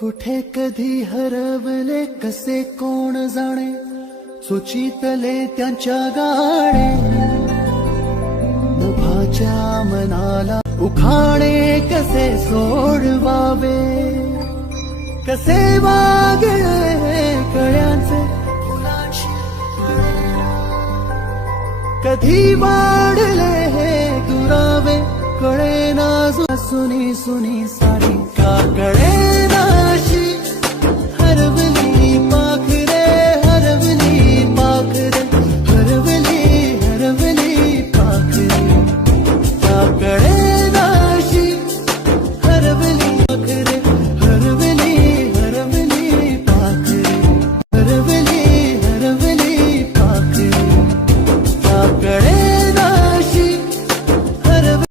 कुठे कधी हरवले कसे कोण जाणे, सुचितले त्यांच्या गाणे. नभाच्या मनाला उखाणे कसे सोडवावे, कसे वागळे कळ्यांचे फुलांशी. कधी वाढले हे दुरावे कळेना, सुनी सुनी साडी का कळेनाशी. हरवली पाखरे, हरवली पाखरे, हरवली हरवली पाखरे का कळे.